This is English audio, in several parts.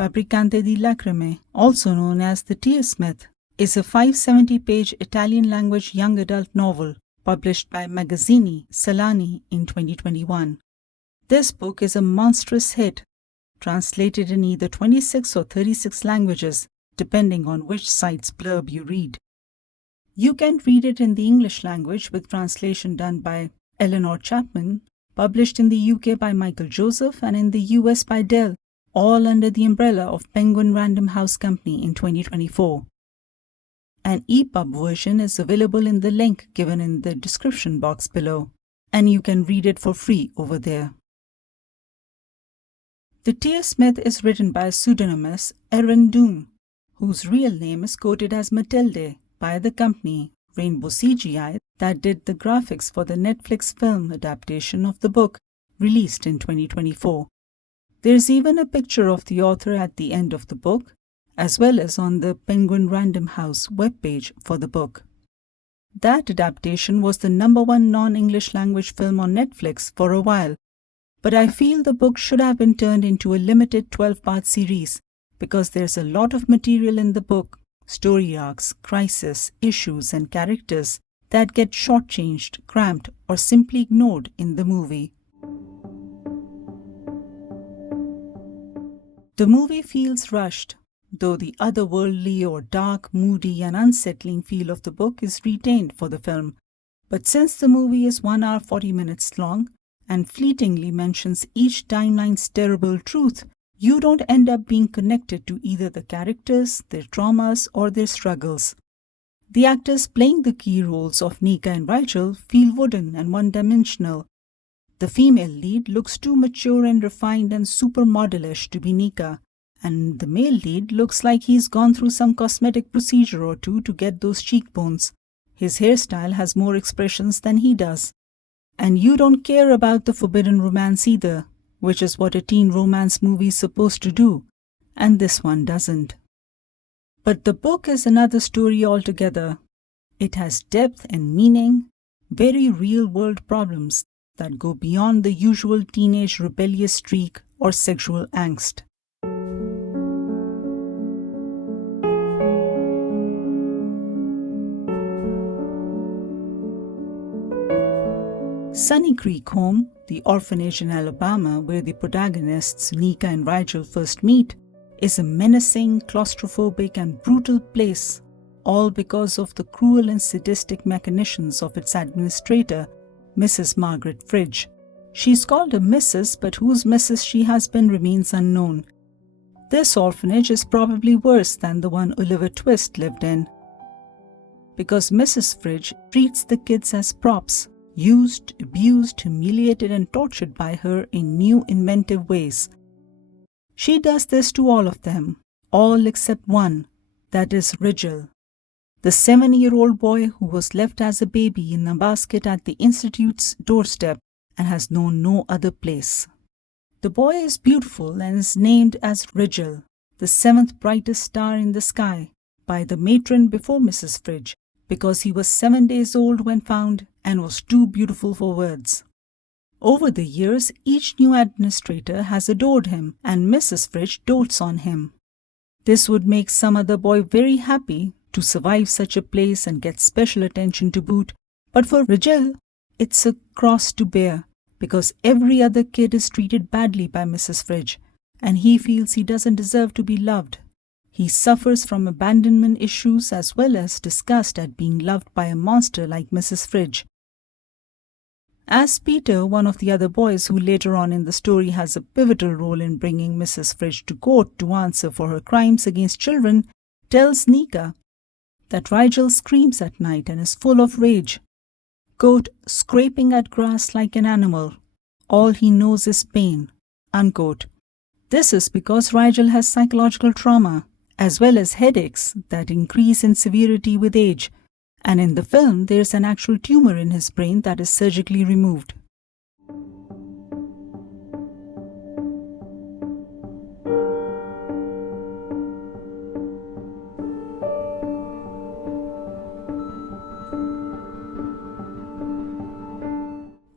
Fabbricantedilacrime, also known as The Tearsmith, is a 570-page Italian-language young adult novel published by Magazzini Celani in 2021. This book is a monstrous hit, translated in either 26 or 36 languages, depending on which site's blurb you read. You can read it in the English language with translation done by Eleanor Chapman, published in the UK by Michael Joseph and in the US by Dell, all under the umbrella of Penguin Random House Company in 2024. An EPUB version is available in the link given in the description box below, and you can read it for free over there. The Tearsmith is written by pseudonymous Erin Doom, whose real name is quoted as Matilde by the company Rainbow CGI that did the graphics for the Netflix film adaptation of the book released in 2024. There's even a picture of the author at the end of the book, as well as on the Penguin Random House webpage for the book. That adaptation was the #1 non-English language film on Netflix for a while, but I feel the book should have been turned into a limited 12-part series because there's a lot of material in the book, story arcs, crises, issues, and characters that get shortchanged, cramped, or simply ignored in the movie. The movie feels rushed, though the otherworldly or dark, moody, and unsettling feel of the book is retained for the film. But since the movie is 1 hour 40 minutes long and fleetingly mentions each timeline's terrible truth, you don't end up being connected to either the characters, their traumas, or their struggles. The actors playing the key roles of Nica and Rigel feel wooden and one-dimensional. The female lead looks too mature and refined and supermodelish to be Nica, and the male lead looks like he's gone through some cosmetic procedure or two to get those cheekbones. His hairstyle has more expressions than he does. And you don't care about the forbidden romance either, which is what a teen romance movie is supposed to do, and this one doesn't. But the book is another story altogether. It has depth and meaning, very real-world problems that go beyond the usual teenage rebellious streak or sexual angst. Sunny Creek Home, the orphanage in Alabama where the protagonists Nica and Rigel first meet, is a menacing, claustrophobic, and brutal place, all because of the cruel and sadistic machinations of its administrator, Mrs. Margaret Fridge. She's called a Mrs., but whose Mrs. she has been remains unknown. This orphanage is probably worse than the one Oliver Twist lived in, because Mrs. Fridge treats the kids as props, used, abused, humiliated, and tortured by her in new inventive ways. She does this to all of them, all except one, that is Rigel, the 7-year-old boy who was left as a baby in a basket at the Institute's doorstep and has known no other place. The boy is beautiful and is named as Rigel, the 7th brightest star in the sky, by the matron before Mrs. Fridge, because he was 7 days old when found and was too beautiful for words. Over the years, each new administrator has adored him, and Mrs. Fridge dotes on him. This would make some other boy very happy to survive such a place and get special attention to boot, but for Rigel, it's a cross to bear, because every other kid is treated badly by Mrs. Fridge, and he feels he doesn't deserve to be loved. He suffers from abandonment issues as well as disgust at being loved by a monster like Mrs. Fridge. As Peter, one of the other boys who later on in the story has a pivotal role in bringing Mrs. Fridge to court to answer for her crimes against children, tells Nica that Rigel screams at night and is full of rage, quote, scraping at grass like an animal. All he knows is pain, unquote. This is because Rigel has psychological trauma, as well as headaches that increase in severity with age, and in the film there's an actual tumor in his brain that is surgically removed.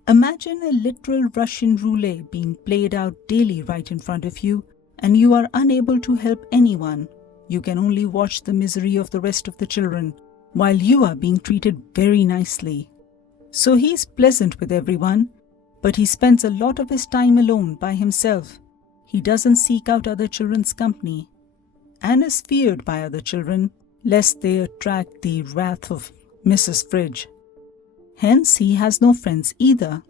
Imagine a literal Russian roulette being played out daily right in front of you, and you are unable to help anyone. You can only watch the misery of the rest of the children, while you are being treated very nicely. So he is pleasant with everyone, but he spends a lot of his time alone by himself. He doesn't seek out other children's company, and is feared by other children, lest they attract the wrath of Mrs. Fridge. Hence, he has no friends either.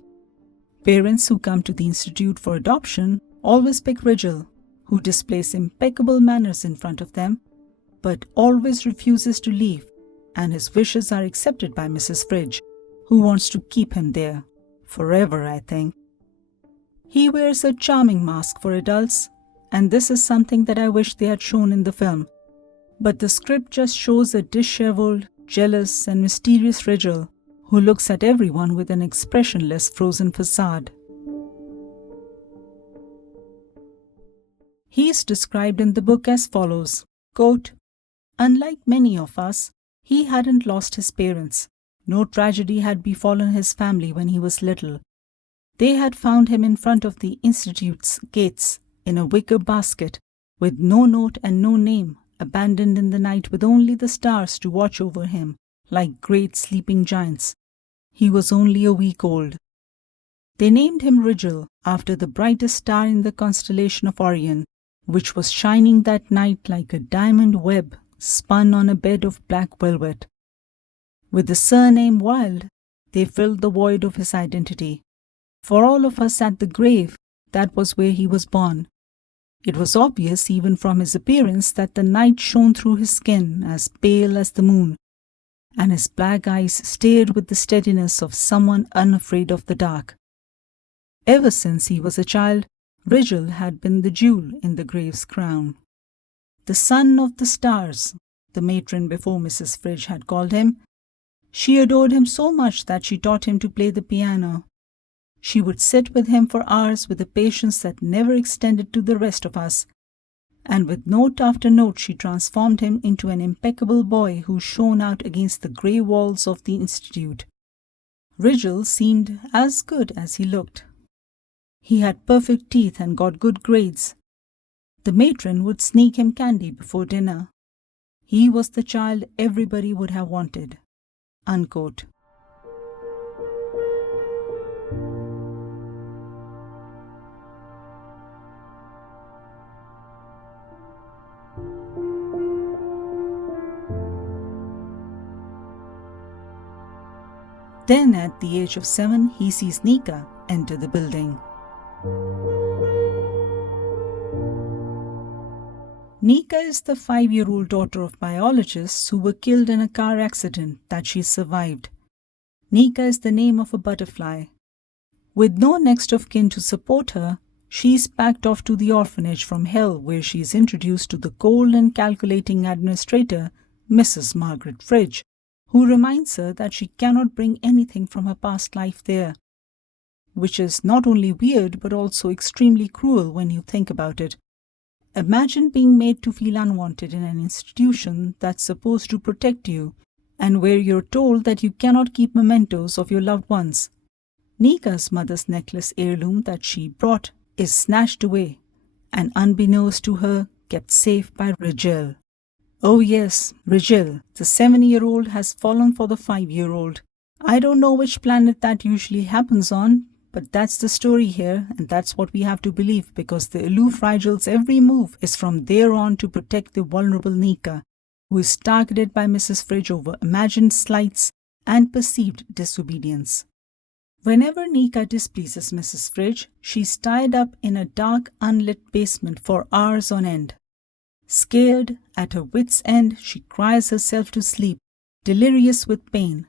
Parents who come to the Institute for adoption always pick Rigel, who displays impeccable manners in front of them, but always refuses to leave, and his wishes are accepted by Mrs. Fridge, who wants to keep him there. Forever, I think. He wears a charming mask for adults, and this is something that I wish they had shown in the film. But the script just shows a disheveled, jealous, and mysterious Rigel who looks at everyone with an expressionless, frozen facade. He is described in the book as follows, quote, "Unlike many of us, he hadn't lost his parents. No tragedy had befallen his family when he was little. They had found him in front of the Institute's gates, in a wicker basket, with no note and no name, abandoned in the night with only the stars to watch over him, like great sleeping giants. He was only a week old. They named him Rigel, after the brightest star in the constellation of Orion, which was shining that night like a diamond web spun on a bed of black velvet. With the surname Wild, they filled the void of his identity. For all of us at the grave, that was where he was born. It was obvious even from his appearance that the night shone through his skin as pale as the moon, and his black eyes stared with the steadiness of someone unafraid of the dark. Ever since he was a child, Rigel had been the jewel in the grave's crown. The son of the stars, the matron before Mrs. Fridge had called him. She adored him so much that she taught him to play the piano. She would sit with him for hours with a patience that never extended to the rest of us, and with note after note she transformed him into an impeccable boy who shone out against the grey walls of the Institute. Rigel seemed as good as he looked. He had perfect teeth and got good grades. The matron would sneak him candy before dinner. He was the child everybody would have wanted." Unquote. Then, at the age of 7, he sees Nica enter the building. Nica is the 5-year-old daughter of biologists who were killed in a car accident that she survived. Nica is the name of a butterfly. With no next of kin to support her, she is packed off to the orphanage from hell, where she is introduced to the cold and calculating administrator, Mrs. Margaret Fridge, who reminds her that she cannot bring anything from her past life there. Which is not only weird but also extremely cruel when you think about it. Imagine being made to feel unwanted in an institution that's supposed to protect you, and where you're told that you cannot keep mementos of your loved ones. Nica's mother's necklace heirloom that she brought is snatched away, and unbeknownst to her, kept safe by Rigel. Oh yes, Rigel, the 7-year-old has fallen for the 5-year-old. I don't know which planet that usually happens on, but that's the story here, and that's what we have to believe, because the aloof Rigel's every move is from there on to protect the vulnerable Nica, who is targeted by Mrs. Fridge over imagined slights and perceived disobedience. Whenever Nica displeases Mrs. Fridge, she's tied up in a dark, unlit basement for hours on end. Scared, at her wits' end, she cries herself to sleep, delirious with pain,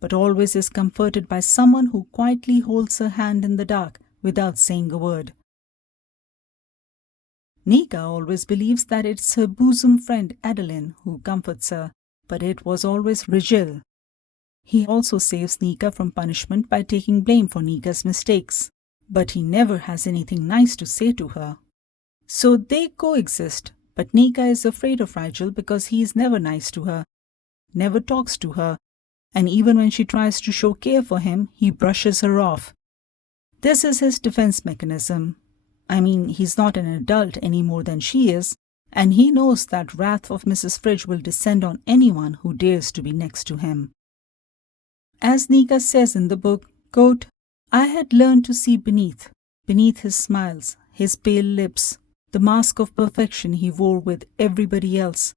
but always is comforted by someone who quietly holds her hand in the dark without saying a word. Nica always believes that it's her bosom friend Adeline who comforts her, but it was always Rigel. He also saves Nica from punishment by taking blame for Nica's mistakes, but he never has anything nice to say to her. So they coexist, but Nica is afraid of Rigel because he is never nice to her, never talks to her, and even when she tries to show care for him, he brushes her off. This is his defense mechanism. I mean, he's not an adult any more than she is, and he knows that wrath of Mrs. Fridge will descend on anyone who dares to be next to him. As Nica says in the book, quote, I had learned to see beneath his smiles, his pale lips, the mask of perfection he wore with everybody else.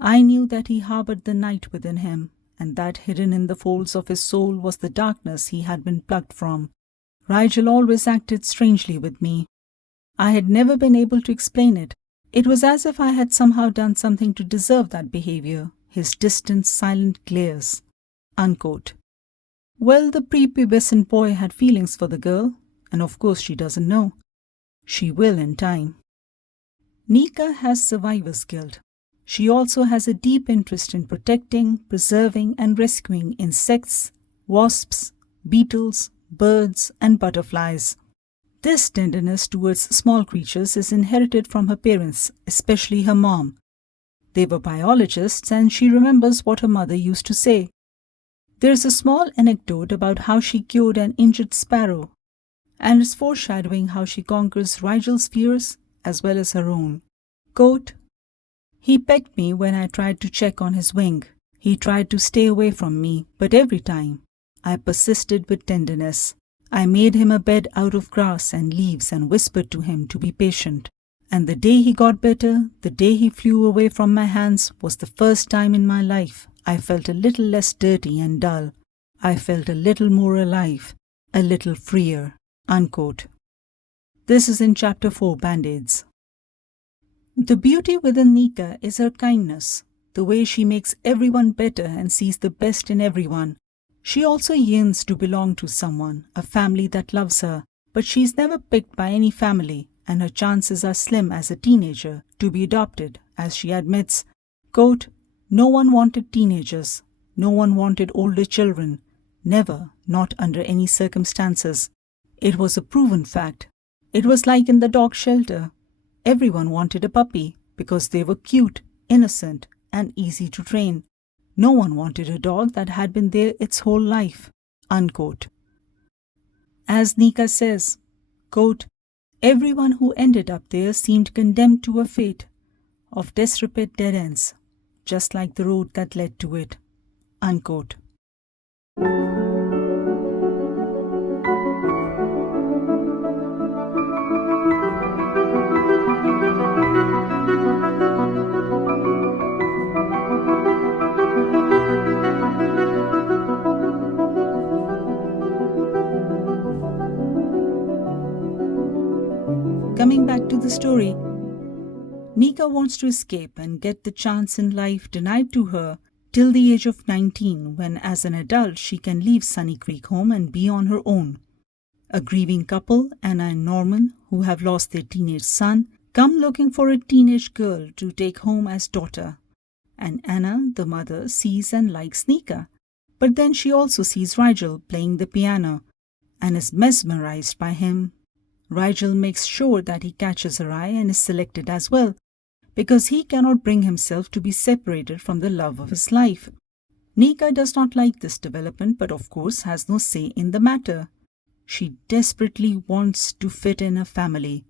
I knew that he harbored the night within him, and that hidden in the folds of his soul was the darkness he had been plucked from. Rigel always acted strangely with me. I had never been able to explain it. It was as if I had somehow done something to deserve that behavior, his distant, silent glares. Unquote. Well, the prepubescent boy had feelings for the girl, and of course she doesn't know. She will in time. Nica has survivor's guilt. She also has a deep interest in protecting, preserving, and rescuing insects, wasps, beetles, birds, and butterflies. This tenderness towards small creatures is inherited from her parents, especially her mom. They were biologists, and she remembers what her mother used to say. There's a small anecdote about how she cured an injured sparrow, and it's foreshadowing how she conquers Rigel's fears as well as her own. Quote, He pecked me when I tried to check on his wing. He tried to stay away from me, but every time I persisted with tenderness. I made him a bed out of grass and leaves and whispered to him to be patient. And the day he got better, the day he flew away from my hands, was the first time in my life I felt a little less dirty and dull. I felt a little more alive, a little freer. Unquote. This is in Chapter 4, Band-Aids. The beauty within Nica is her kindness, the way she makes everyone better and sees the best in everyone. She also yearns to belong to someone, a family that loves her, but she's never picked by any family, and her chances are slim as a teenager to be adopted, as she admits. Quote, No one wanted teenagers. No one wanted older children. Never, not under any circumstances. It was a proven fact. It was like in the dog shelter. Everyone wanted a puppy because they were cute, innocent, and easy to train. No one wanted a dog that had been there its whole life. Unquote. As Nica says, quote, Everyone who ended up there seemed condemned to a fate of desperate dead ends, just like the road that led to it. Unquote. Coming back to the story, Nica wants to escape and get the chance in life denied to her till the age of 19, when as an adult she can leave Sunny Creek home and be on her own. A grieving couple, Anna and Norman, who have lost their teenage son, come looking for a teenage girl to take home as daughter. And Anna, the mother, sees and likes Nica. But then she also sees Rigel playing the piano and is mesmerized by him. Rigel makes sure that he catches her eye and is selected as well, because he cannot bring himself to be separated from the love of his life. Nica does not like this development, but of course has no say in the matter. She desperately wants to fit in a family,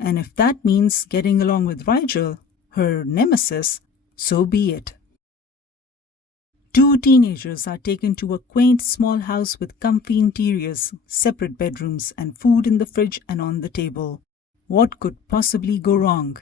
and if that means getting along with Rigel, her nemesis, so be it. Two teenagers are taken to a quaint small house with comfy interiors, separate bedrooms, and food in the fridge and on the table. What could possibly go wrong?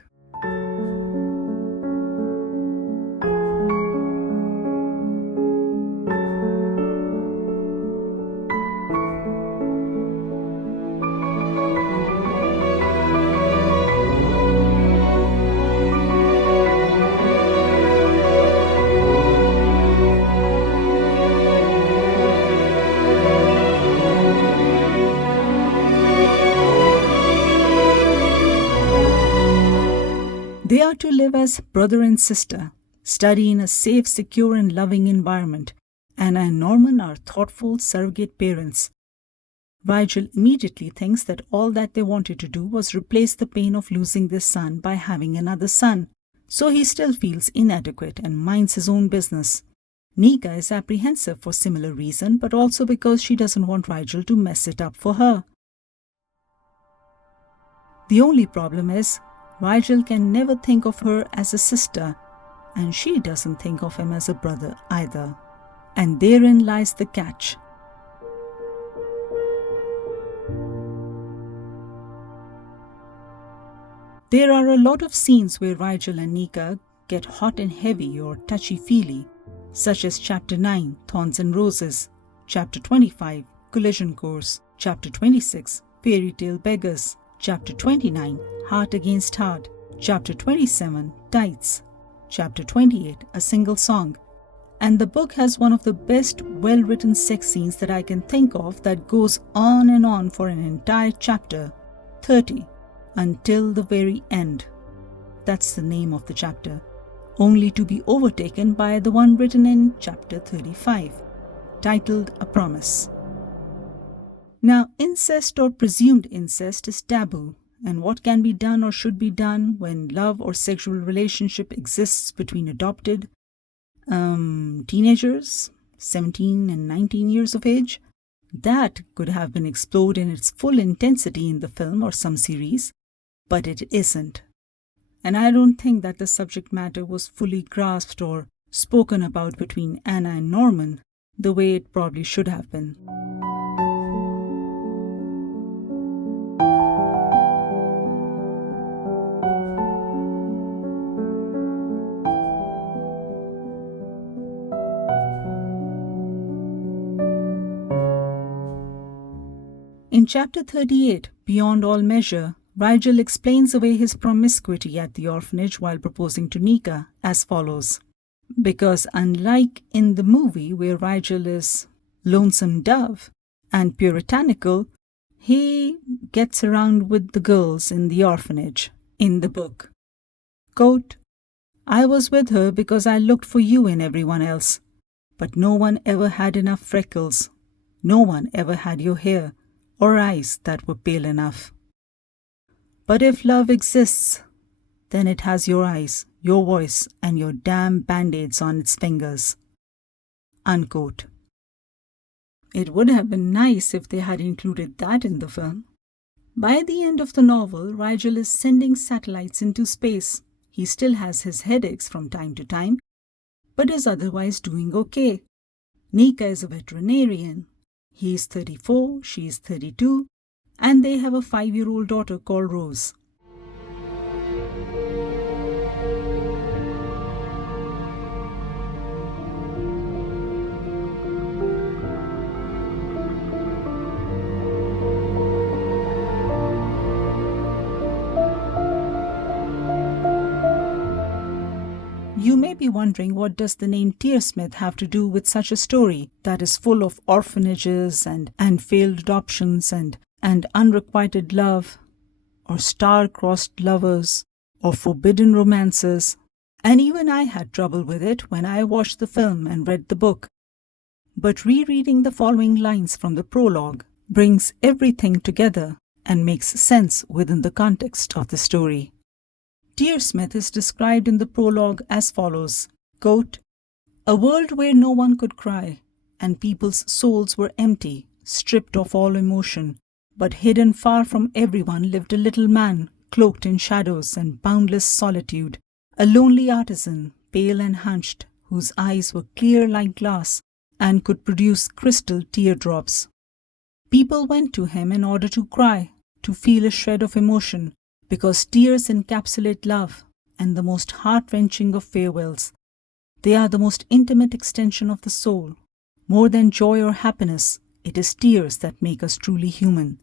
They are to live as brother and sister, study in a safe, secure, and loving environment. Anna and Norman are thoughtful surrogate parents. Rigel immediately thinks that all that they wanted to do was replace the pain of losing their son by having another son, so he still feels inadequate and minds his own business. Nica is apprehensive for similar reason, but also because she doesn't want Rigel to mess it up for her. The only problem is, Rigel can never think of her as a sister, and she doesn't think of him as a brother either. And therein lies the catch. There are a lot of scenes where Rigel and Nica get hot and heavy or touchy-feely, such as Chapter 9, Thorns and Roses, Chapter 25, Collision Course, Chapter 26, Fairy Tale Beggars, Chapter 29, Heart Against Heart, Chapter 27, Tights, Chapter 28, A Single Song. And the book has one of the best well-written sex scenes that I can think of that goes on and on for an entire chapter, 30, until the very end. That's the name of the chapter, only to be overtaken by the one written in Chapter 35, titled A Promise. Now, incest or presumed incest is taboo, and what can be done or should be done when love or sexual relationship exists between adopted teenagers, 17 and 19 years of age, that could have been explored in its full intensity in the film or some series, but it isn't. And I don't think that the subject matter was fully grasped or spoken about between Anna and Norman the way it probably should have been. In Chapter 38, Beyond All Measure, Rigel explains away his promiscuity at the orphanage while proposing to Nica as follows. Because unlike in the movie where Rigel is lonesome dove and puritanical, he gets around with the girls in the orphanage in the book. Quote, I was with her because I looked for you in everyone else, but no one ever had enough freckles. No one ever had your hair or eyes that were pale enough. But if love exists, then it has your eyes, your voice, and your damn band-aids on its fingers. Unquote. It would have been nice if they had included that in the film. By the end of the novel, Rigel is sending satellites into space. He still has his headaches from time to time, but is otherwise doing okay. Nica is a veterinarian. He is 34, she is 32, and they have a 5-year-old daughter called Rose. You may be wondering, what does the name Tearsmith have to do with such a story that is full of orphanages and failed adoptions and unrequited love, or star-crossed lovers, or forbidden romances? And even I had trouble with it when I watched the film and read the book. But rereading the following lines from the prologue brings everything together and makes sense within the context of the story. Tearsmith is described in the prologue as follows, quote, a world where no one could cry, and people's souls were empty, stripped of all emotion, but hidden far from everyone lived a little man, cloaked in shadows and boundless solitude, a lonely artisan, pale and hunched, whose eyes were clear like glass and could produce crystal teardrops. People went to him in order to cry, to feel a shred of emotion, because tears encapsulate love and the most heart-wrenching of farewells. They are the most intimate extension of the soul. More than joy or happiness, it is tears that make us truly human.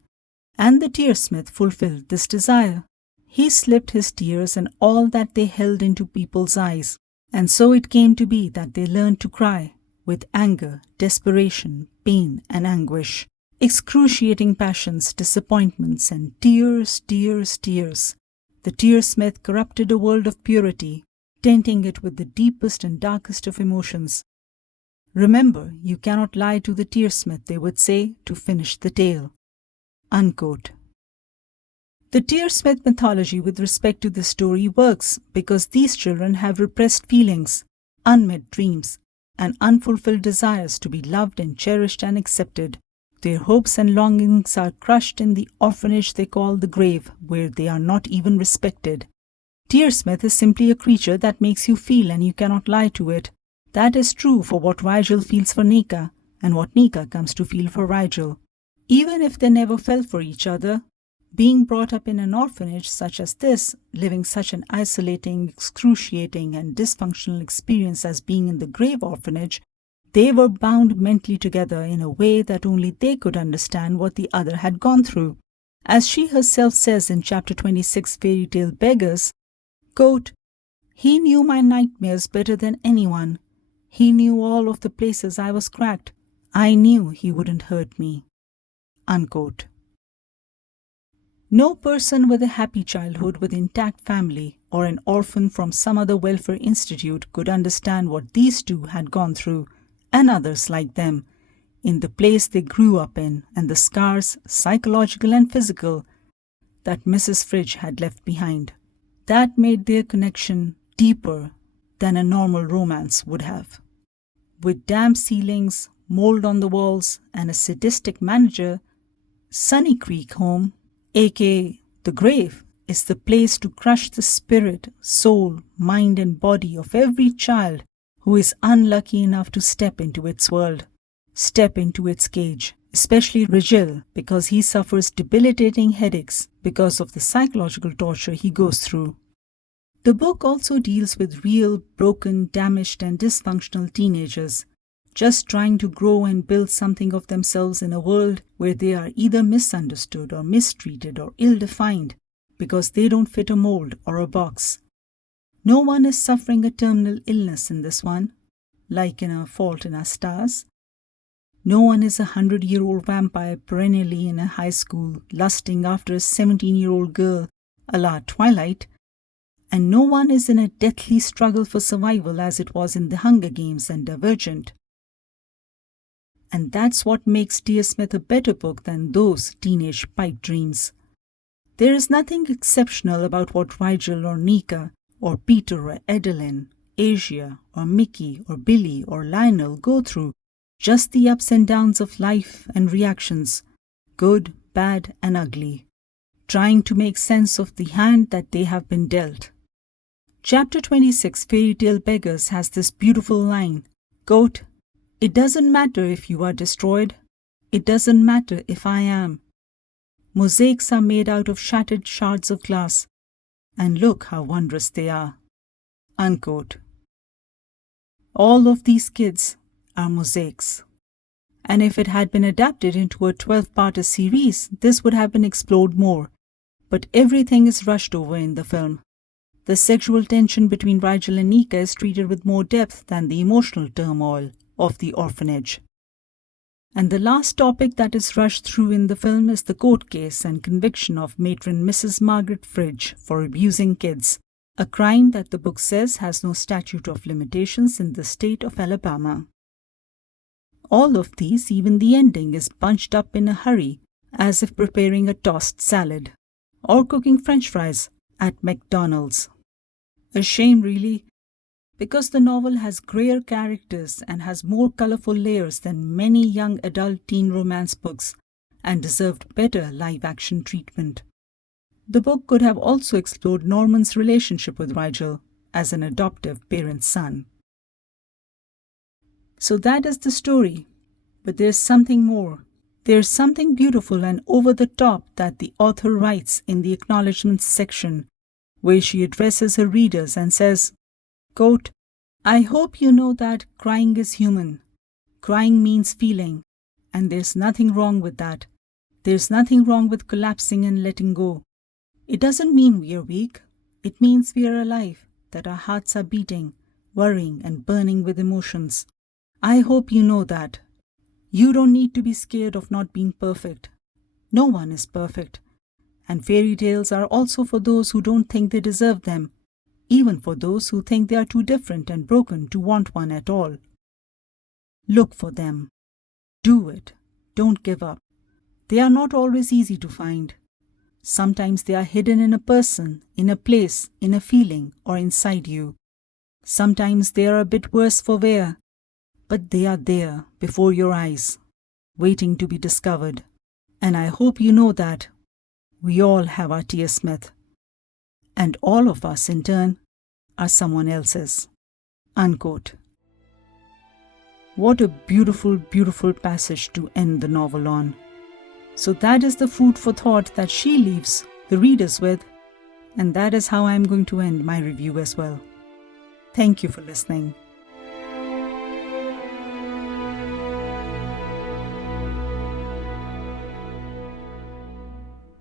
And the tearsmith fulfilled this desire. He slipped his tears and all that they held into people's eyes, and so it came to be that they learned to cry, with anger, desperation, pain, and anguish. Excruciating passions, disappointments, and tears, tears, tears. The tearsmith corrupted a world of purity, tainting it with the deepest and darkest of emotions. Remember, you cannot lie to the tearsmith, they would say, to finish the tale. Unquote. The tearsmith mythology with respect to this story works because these children have repressed feelings, unmet dreams, and unfulfilled desires to be loved and cherished and accepted. Their hopes and longings are crushed in the orphanage they call the grave, where they are not even respected. Tearsmith is simply a creature that makes you feel, and you cannot lie to it. That is true for what Rigel feels for Nica, and what Nica comes to feel for Rigel. Even if they never fell for each other, being brought up in an orphanage such as this, living such an isolating, excruciating, and dysfunctional experience as being in the grave orphanage, they were bound mentally together in a way that only they could understand what the other had gone through. As she herself says in chapter 26, Fairy Tale Beggars, quote, "He knew my nightmares better than anyone. He knew all of the places I was cracked. I knew he wouldn't hurt me." Unquote. No person with a happy childhood with intact family or an orphan from some other welfare institute could understand what these two had gone through, and others like them, in the place they grew up in, and the scars, psychological and physical, that Mrs. Fridge had left behind. That made their connection deeper than a normal romance would have. With damp ceilings, mold on the walls, and a sadistic manager, Sunny Creek Home, aka the grave, is the place to crush the spirit, soul, mind, and body of every child who is unlucky enough to step into its world, step into its cage, especially Rigel, because he suffers debilitating headaches because of the psychological torture he goes through. The book also deals with real, broken, damaged, and dysfunctional teenagers, just trying to grow and build something of themselves in a world where they are either misunderstood or mistreated or ill-defined because they don't fit a mold or a box. No one is suffering a terminal illness in this one, like in A Fault in Our Stars. No one is a 100-year-old vampire perennially in a high school lusting after a 17-year-old girl a la Twilight, and no one is in a deathly struggle for survival as it was in The Hunger Games and Divergent. And that's what makes Tearsmith a better book than those teenage pipe dreams. There is nothing exceptional about what Rigel or Nica or Peter or Adeline, Asia or Mickey or Billy or Lionel go through, just the ups and downs of life and reactions, good, bad, and ugly, trying to make sense of the hand that they have been dealt. Chapter 26, Fairy Tale Beggars, has this beautiful line, quote, "It doesn't matter if you are destroyed. It doesn't matter if I am. Mosaics are made out of shattered shards of glass, and look how wondrous they are." Unquote. All of these kids are mosaics. And if it had been adapted into a 12-parter series, this would have been explored more. But everything is rushed over in the film. The sexual tension between Rigel and Nica is treated with more depth than the emotional turmoil of the orphanage. And the last topic that is rushed through in the film is the court case and conviction of matron Mrs. Margaret Fridge for abusing kids, a crime that the book says has no statute of limitations in the state of Alabama. All of these, even the ending, is bunched up in a hurry, as if preparing a tossed salad, or cooking French fries at McDonald's. A shame, really, because the novel has grayer characters and has more colorful layers than many young adult teen romance books, and deserved better live-action treatment. The book could have also explored Norman's relationship with Rigel as an adoptive parent's son. So that is the story, but there's something more. There's something beautiful and over the top that the author writes in the Acknowledgements section, where she addresses her readers and says, quote, "I hope you know that crying is human. Crying means feeling, and there's nothing wrong with that. There's nothing wrong with collapsing and letting go. It doesn't mean we are weak. It means we are alive, that our hearts are beating, worrying, and burning with emotions. I hope you know that. You don't need to be scared of not being perfect. No one is perfect. And fairy tales are also for those who don't think they deserve them, even for those who think they are too different and broken to want one at all. Look for them. Do it. Don't give up. They are not always easy to find. Sometimes they are hidden in a person, in a place, in a feeling, or inside you. Sometimes they are a bit worse for wear, but they are there, before your eyes, waiting to be discovered. And I hope you know that we all have our Tearsmith, and all of us in turn are someone else's. Unquote. What a beautiful, beautiful passage to end the novel on. So that is the food for thought that she leaves the readers with, and that is how I am going to end my review as well. Thank you for listening.